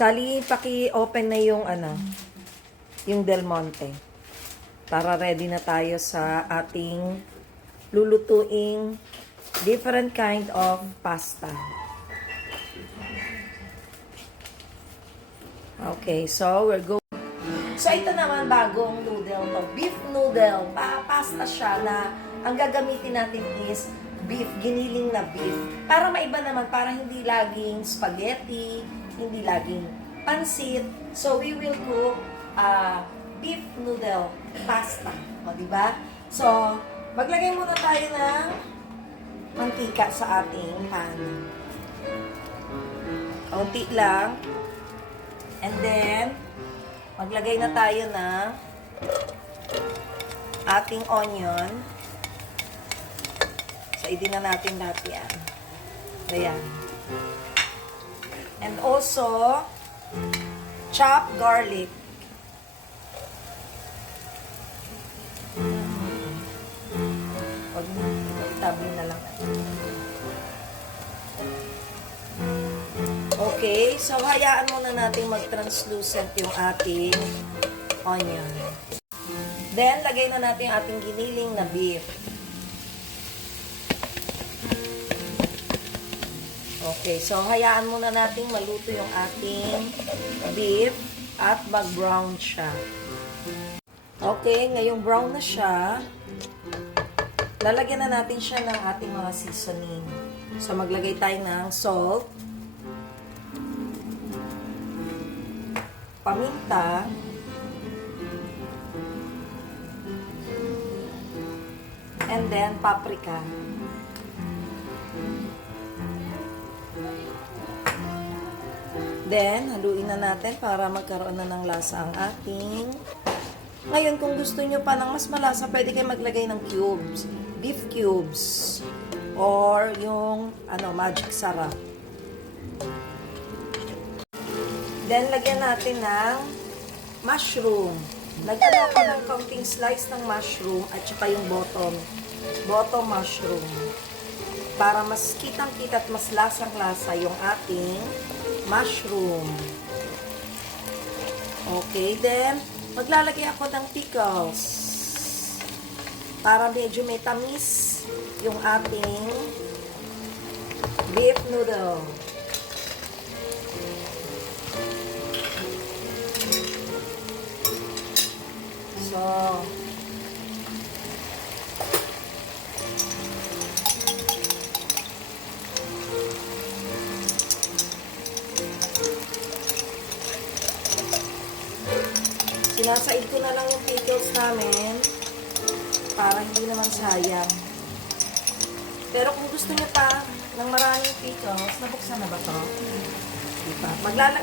Sally, paki-open na yung yung Del Monte. Para ready na tayo sa ating lulutuing different kind of pasta. Okay, so we're going. So ito naman bagong noodle to, beef noodle. Pasta siya na ang gagamitin natin is beef, giniling na beef. Para maiba naman, para hindi laging spaghetti, hindi laging pansit. So we will cook beef noodle pasta. O, diba? So, maglagay muna tayo ng mantika sa ating pan. Kaunti lang. And then, maglagay na tayo ng ating onion. So, i-din na natin lahat yan. Ayan. And also, chopped garlic. Huwag mo, itabi na lang. Okay, so hayaan muna natin mag-translucent yung ating onion. Then, lagay na natin yung ating giniling na beef. Okay, so hayaan muna natin maluto yung ating beef at mag-brown siya. Okay, ngayong brown na siya, lalagyan na natin siya ng ating mga seasoning. So, maglagay tayo ng salt, paminta, and then paprika. Then, haluin na natin para magkaroon na ng lasa ang ating. Ngayon, kung gusto nyo pa ng mas malasa, pwede kayo maglagay ng cubes, beef cubes, or yung magic sarap. Then, lagyan natin ng mushroom. Lagyan ako ng kaunting slice ng mushroom at saka yung bottom mushroom. Para mas kitang-kita at mas lasang-lasa yung ating mushroom. Okay, then, maglalagay ako ng pickles. Para medyo may tamis yung ating beef noodle. So, sinasaid ko na lang yung pickles namin para hindi naman sayang. Pero kung gusto niyo pa ng maraming pickles, nabuksan na ba to? Diba?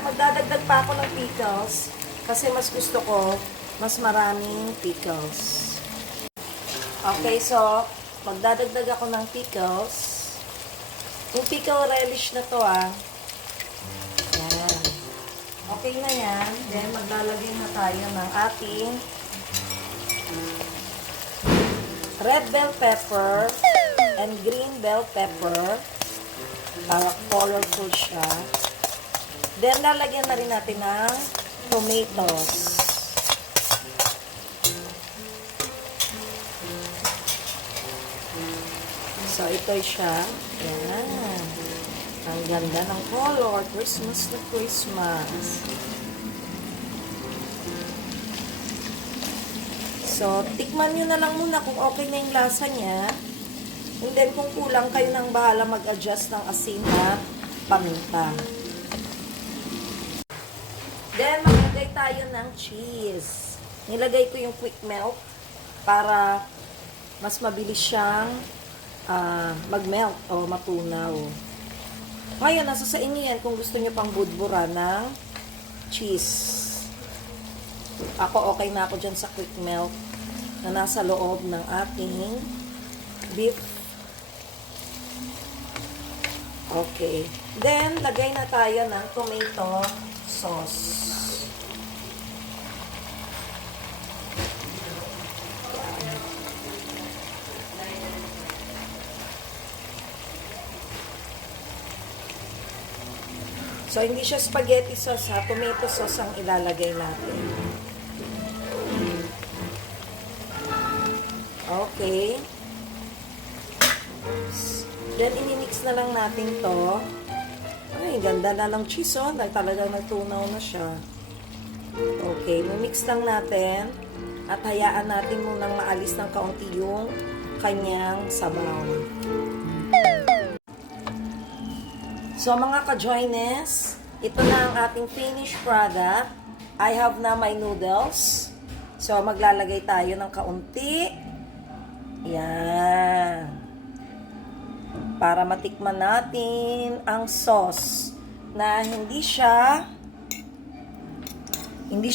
Magdadagdag pa ako ng pickles kasi mas gusto ko mas maraming pickles. Okay, so magdadagdag ako ng pickles. Yung pickle relish na to Yan. Okay na yan. Then maglalagay na tayo ng ating red bell pepper and green bell pepper para colorful siya. Then lalagyan na rin natin ng tomatoes. So, ito siya. Yan. Ang ganda ng color. Christmas na Christmas. So, tikman nyo na lang muna kung okay na yung lasa niya. And then, kung kulang, kayo nang bahala mag-adjust ng asin at paminta. Then, maglagay tayo ng cheese. Nilagay ko yung quick melt para mas mabilis siyang mag-melt o matunaw. Ngayon, nasa sa inyo yan kung gusto nyo pang budbura ng cheese. Ako, okay na ako dyan sa quick melt na nasa loob ng ating beef. Okay. Then, lagay na tayo ng tomato sauce. So, hindi siya spaghetti sauce ha. Tomato sauce ang ilalagay natin. Okay. Then, inimix na lang natin to. Ay, ganda na ng cheese, oh. Talagang natunaw na siya. Okay, mimix lang natin. At hayaan natin munang maalis ng kaunti yung kanyang sabaw. So, mga ka-joines, ito na ang ating finished product. I have na my noodles. So, maglalagay tayo ng kaunti. Yan. Para matikman natin ang sauce na hindi siya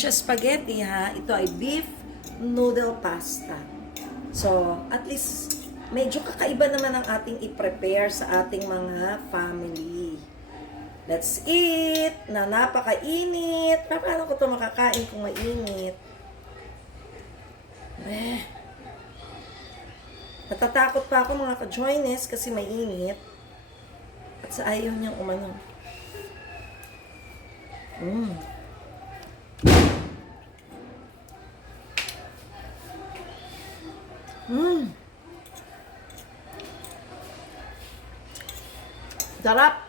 spaghetti ha. Ito ay beef noodle pasta. So, at least medyo kakaiba naman ang ating i-prepare sa ating mga family. Let's eat! Na napakainit. Paano ko ito makakain kung mainit? Natatakot pa ako mga ka-joines kasi mainit. At sa ayaw niyang umano. Sarap!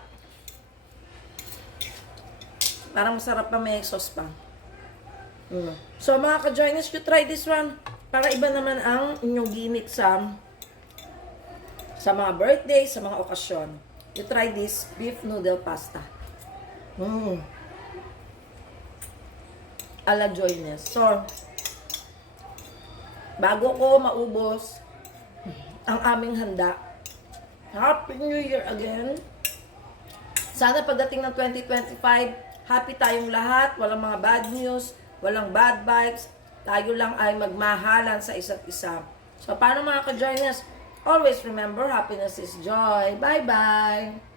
Parang masarap pa, may sauce pa. So mga ka-joiners, you try this one. Para iba naman ang inyong gimmick sa mga birthday, sa mga okasyon. You try this beef noodle pasta. Ala joiners. So, bago ko maubos ang aming handa, Happy New Year again. Sana pagdating ng 2025, happy tayong lahat. Walang mga bad news, walang bad vibes. Tayo lang ay magmahalan sa isa't isa. So, paano mga ka-joiners? Always remember, happiness is joy. Bye-bye!